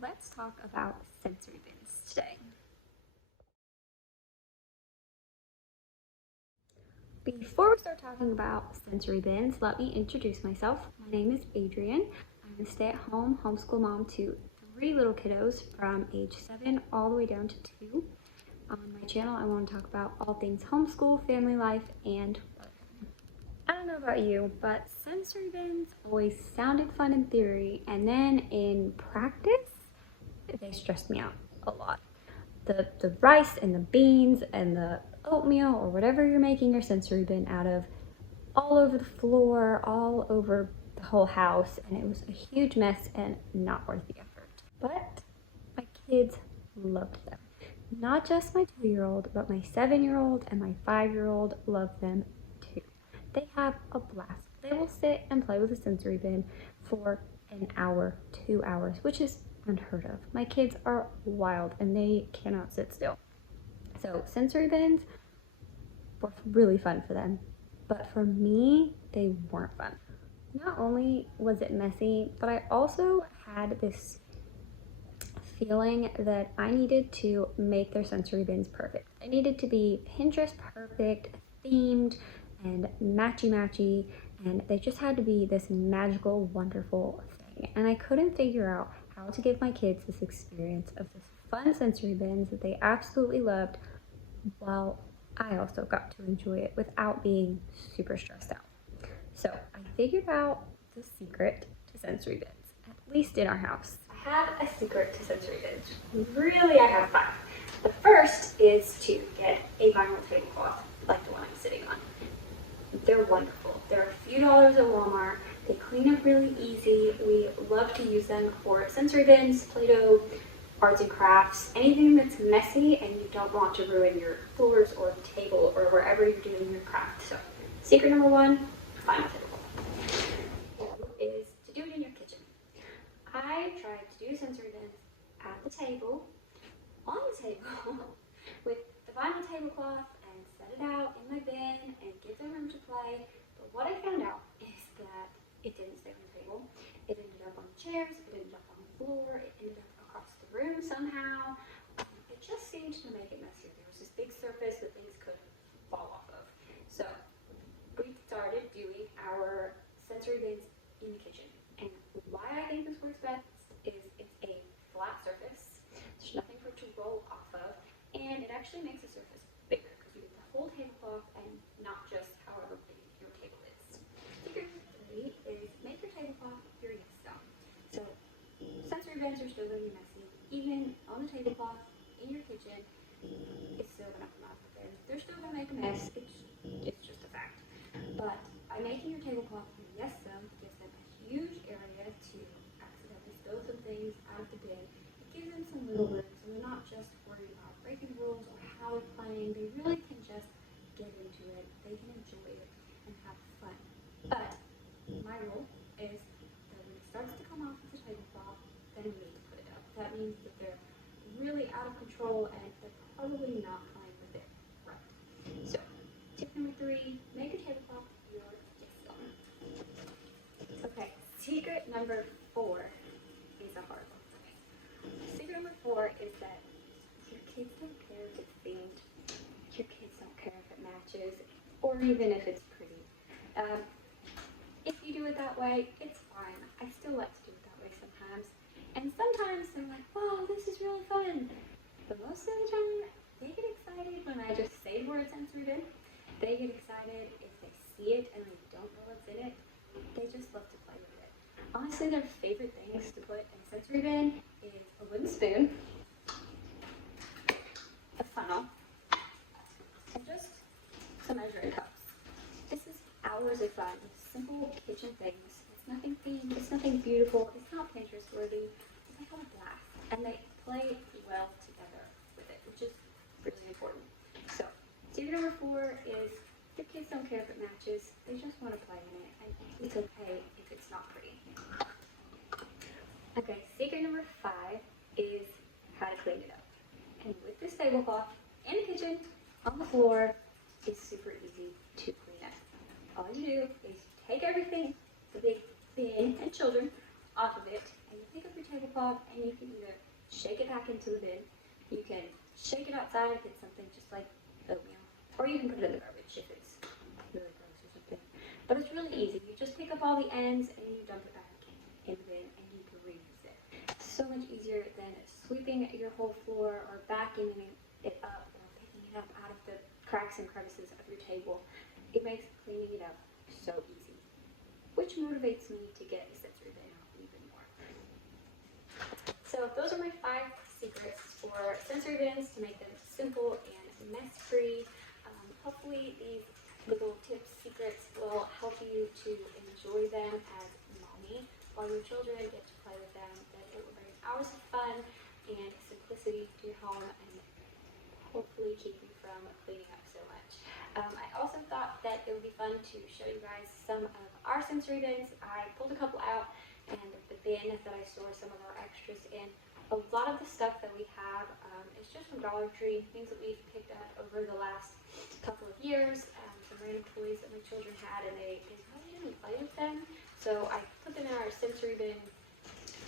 let's talk about sensory bins today. Before we start talking about sensory bins, let me introduce myself. My name is Adrienne. I'm a stay-at-home homeschool mom to 3 little kiddos from age 7 all the way down to 2. On my channel, I want to talk about all things homeschool, family life, and I don't know about you, but sensory bins always sounded fun in theory, and then in practice, they stressed me out a lot. The rice and the beans and the oatmeal or whatever you're making your sensory bin out of, all over the floor, all over the whole house, and it was a huge mess and not worth the effort. But my kids loved them. Not just my 2-year-old, but my 7-year-old and my 5-year-old love them too. They have a blast. They will sit and play with a sensory bin for an hour, 2 hours, which is unheard of. My kids are wild and they cannot sit still. So sensory bins were really fun for them, but for me, they weren't fun. Not only was it messy, but I also had this feeling that I needed to make their sensory bins perfect. I needed to be Pinterest perfect, themed, and matchy-matchy, and they just had to be this magical, wonderful thing. And I couldn't figure out how to give my kids this experience of this fun sensory bins that they absolutely loved, while I also got to enjoy it without being super stressed out. So I figured out the secret to sensory bins, at least in our house. I have a secret to sensory bins. Really, I have 5. The first is to get a vinyl tablecloth like the one I'm sitting on. They're wonderful. They're a few dollars at Walmart. They clean up really easy. We love to use them for sensory bins, Play-Doh, arts and crafts, anything that's messy and you don't want to ruin your floors or table or wherever you're doing your craft. So, secret number 1, vinyl tablecloth. 2 is to do it in your kitchen. I tried to do sensory bins at the table, on the table, with the vinyl tablecloth and set it out in my bin and give them room to play. But what I found out is that it didn't stay on the table. It ended up on the chairs, it ended up on the floor, it ended up across the room somehow. It just seemed to make it messier. There was this big surface that things could fall off of. So we started doing our sensory bins in the kitchen. And why I think this works best is it's a flat surface. There's nothing for it to roll off of, and it actually makes the surface bigger because you get the whole tablecloth and not just however big your table is. Secret 3 is make your tablecloth your yes zone. So sensory bins are still going to be messy, even on the tablecloth in your kitchen. It's still going to come out of there. They're still going to make a mess. It's just a fact. But by making your tablecloth your yes zone, it gives them a huge area to accidentally spill some things out of the bin. It gives them some wiggle room, so they're not just worried about breaking rules or how they're playing. They really can just get into it. They can enjoy it and have fun. But my rule is that when it starts to come off of the tablecloth, then we need to put it up. That means that they're really out of control and they're probably not playing with it right. So, tip number 3, make your tablecloth your yes zone. Okay, secret number 4 is a hard one for me. Secret number 4 is that your kids don't care if it's themed, your kids don't care if it matches, or even if it's pretty. If you do it that way, it's fine. I still like to do it that way sometimes. And sometimes they're like, wow, this is really fun. But most of the time, they get excited when I just say the word sensory bin. They get excited if they see it and they don't know what's in it. They just love to play with it. Honestly, their favorite things to put in a sensory bin is a wooden spoon, a funnel, and just some measuring cups. This is hours of fun with simple kitchen things. It's nothing themed, it's nothing beautiful, it's not Pinterest worthy. They have a blast and they play well together with it, which is really important. So, secret number 4 is your kids don't care if it matches, they just want to play in it, and it's okay if it's not pretty. Okay, secret number 5 is how to clean it up. And with this tablecloth in the kitchen, on the floor, it's super easy to clean up. All you do is take everything, the big bin and children, off of it, and you pick up your tablecloth and you can either shake it back into the bin, you can shake it outside if it's something just like oatmeal, or you can put it in the garbage if it's really gross or something. But it's really easy. You just pick up all the ends and you dump it back in the bin and you can reuse it. So much easier than sweeping your whole floor or vacuuming it up or picking it up out of the cracks and crevices of your table. It makes cleaning it up so easy, which motivates me to get a sensory bin out even more. So those are my 5 secrets for sensory bins to make them simple and mess-free. Hopefully these little tips, secrets will help you to enjoy them as mommy while your children get to play with them, that it will bring hours of fun and simplicity to your home and hopefully keep you from cleaning up so much. I also thought that it would be fun to show you guys some of our sensory bins. I pulled a couple out, and the bin that I store some of our extras in. A lot of the stuff that we have is just from Dollar Tree, things that we've picked up over the last couple of years, some random toys that my children had, and they really didn't play with them. So I put them in our sensory bin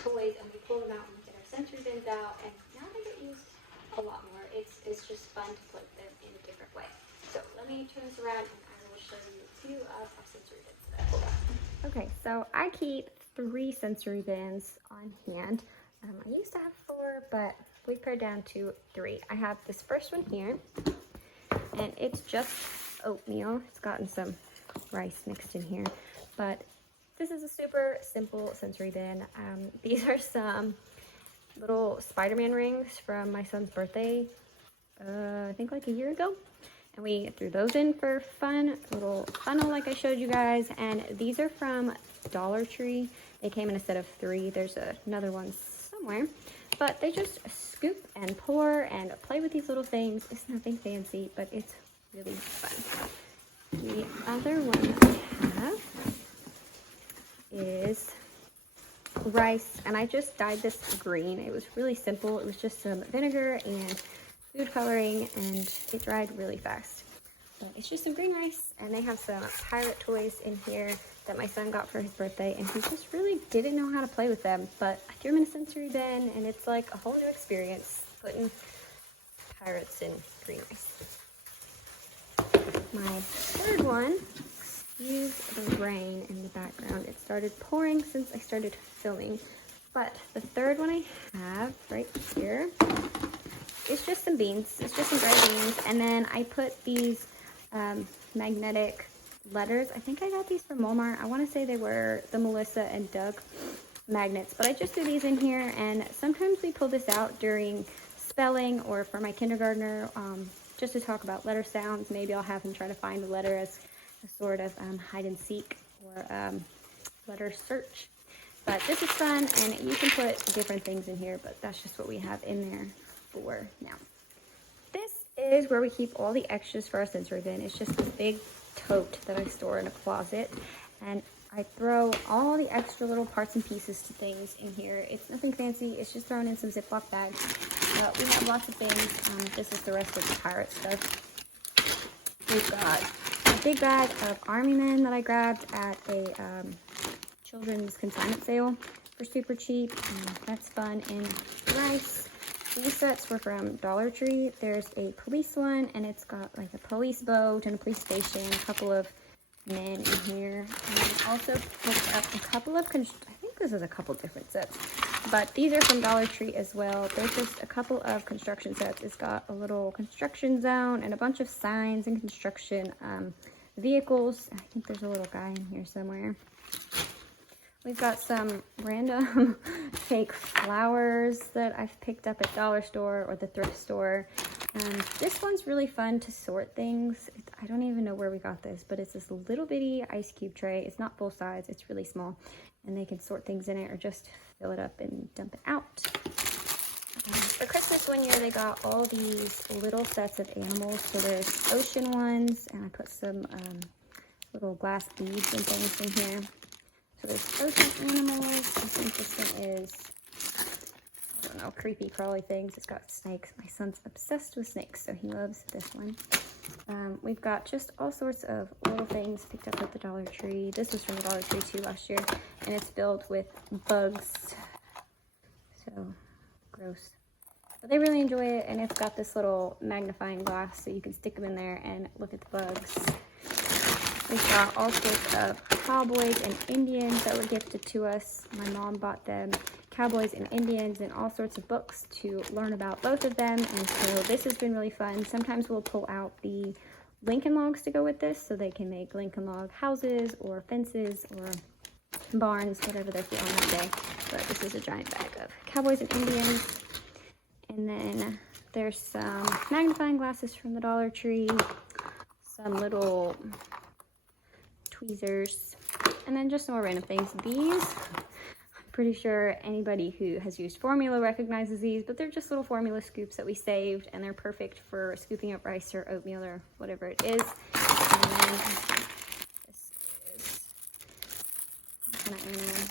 toys, and we pull them out when we get our sensory bins out, and now they get used a lot more. It's just fun to play with them in a different way. So let me turn this around and I will show you 2 of our sensory bins that I pulled out. Okay, so I keep 3 sensory bins on hand. I used to have 4, but we've pared down to 3. I have this first one here, and it's just oatmeal. It's gotten some rice mixed in here, but this is a super simple sensory bin. These are some little Spider-Man rings from my son's birthday, I think like a year ago. And we threw those in for fun, a little funnel like I showed you guys. And these are from Dollar Tree. They came in a set of 3. There's another one somewhere. But they just scoop and pour and play with these little things. It's nothing fancy, but it's really fun. The other one I have is rice, and I just dyed this green. It was really simple. It was just some vinegar and food coloring, and it dried really fast. So it's just some green rice, and they have some pirate toys in here that my son got for his birthday, and he just really didn't know how to play with them, but I threw them in a sensory bin, and it's like a whole new experience putting pirates in green rice. My third one, excuse the rain in the background. It started pouring since I started filming, but the third one I have right here, it's just some beans. It's just some dried beans. And then I put these magnetic letters. I think I got these from Walmart. I want to say they were the Melissa and Doug magnets. But I just threw these in here. And sometimes we pull this out during spelling or for my kindergartner, just to talk about letter sounds. Maybe I'll have him try to find a letter as a sort of hide and seek or letter search. But this is fun, and you can put different things in here, but that's just what we have in there for now. This is where we keep all the extras for our sensory bin. It's just a big tote that I store in a closet, and I throw all the extra little parts and pieces to things in here. It's nothing fancy. It's just thrown in some Ziploc bags. We have lots of things. This is the rest of the pirate stuff. We've got a big bag of Army Men that I grabbed at a children's consignment sale for super cheap. That's fun. And rice. These sets were from Dollar Tree. There's a police one, and it's got like a police boat and a police station, a couple of men in here. And I also picked up a couple of, I think this is a couple different sets, but these are from Dollar Tree as well. There's just a couple of construction sets. It's got a little construction zone and a bunch of signs and construction vehicles. I think there's a little guy in here somewhere. We've got some random fake flowers that I've picked up at Dollar Store or the thrift store. This one's really fun to sort things. I don't even know where we got this, but it's this little bitty ice cube tray. It's not full size, it's really small. And they can sort things in it or just fill it up and dump it out. For Christmas one year, they got all these little sets of animals. So there's ocean ones, and I put some little glass beads and things in here. So there's ocean animals. I think this one is, I don't know, creepy crawly things. It's got snakes. My son's obsessed with snakes, so he loves this one. We've got just all sorts of little things picked up at the Dollar Tree. This was from the Dollar Tree too last year, and it's filled with bugs, So gross. But they really enjoy it, and it's got this little magnifying glass so you can stick them in there and look at the bugs. We've got all sorts of cowboys and Indians that were gifted to us. My mom bought them cowboys and Indians and all sorts of books to learn about both of them, and so this has been really fun. Sometimes we'll pull out the Lincoln logs to go with this so they can make Lincoln log houses or fences or barns, whatever they're feeling that day. But this is a giant bag of cowboys and Indians. And then there's some magnifying glasses from the Dollar Tree, some little tweezers, and then just some more random things. These, I'm pretty sure anybody who has used formula recognizes these, but they're just little formula scoops that we saved, and they're perfect for scooping up rice or oatmeal or whatever it is. And then this is kind of animal.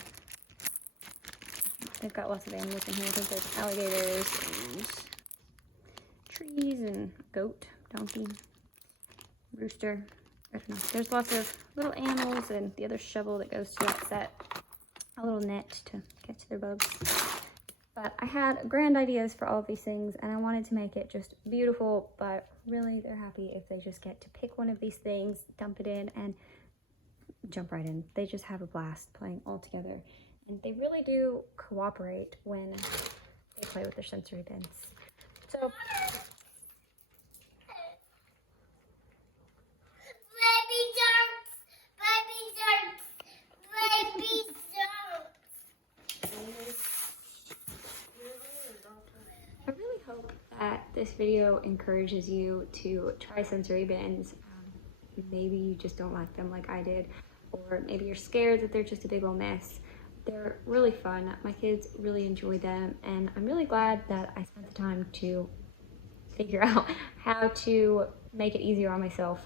They've got lots of animals in here. I think there's alligators and trees and goat, donkey, rooster. I don't know. There's lots of little animals and the other shovel that goes to that set. A little net to catch their bugs. But I had grand ideas for all of these things, and I wanted to make it just beautiful, but really they're happy if they just get to pick one of these things, dump it in, and jump right in. They just have a blast playing all together. And they really do cooperate when they play with their sensory bins. So, baby sharks, baby sharks. I really hope that this video encourages you to try sensory bins. Maybe you just don't like them like I did, or maybe you're scared that they're just a big old mess. They're really fun. My kids really enjoy them, and I'm really glad that I spent the time to figure out how to make it easier on myself.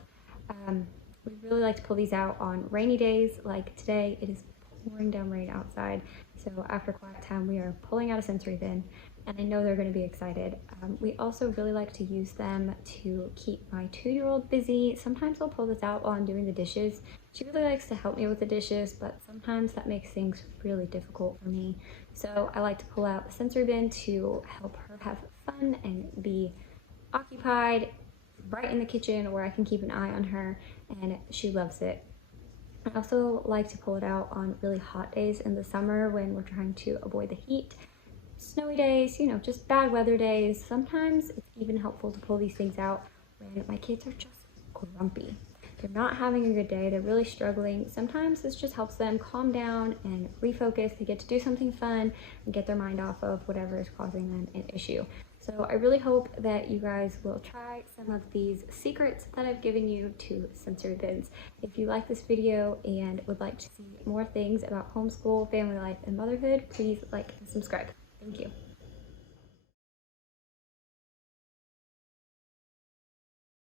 We really like to pull these out on rainy days like today. It is pouring down rain outside, so after quiet time we are pulling out a sensory bin, and I know they're going to be excited. We also really like to use them to keep my 2-year-old busy. Sometimes I'll pull this out while I'm doing the dishes. She really likes to help me with the dishes, but sometimes that makes things really difficult for me. So I like to pull out the sensory bin to help her have fun and be occupied right in the kitchen where I can keep an eye on her, and she loves it. I also like to pull it out on really hot days in the summer when we're trying to avoid the heat. Snowy days, you know, just bad weather days. Sometimes it's even helpful to pull these things out when my kids are just grumpy. They're not having a good day, they're really struggling. Sometimes this just helps them calm down and refocus. They get to do something fun and get their mind off of whatever is causing them an issue. So I really hope that you guys will try some of these secrets that I've given you to sensory bins. If you like this video and would like to see more things about homeschool, family life, and motherhood, please like and subscribe. Thank you.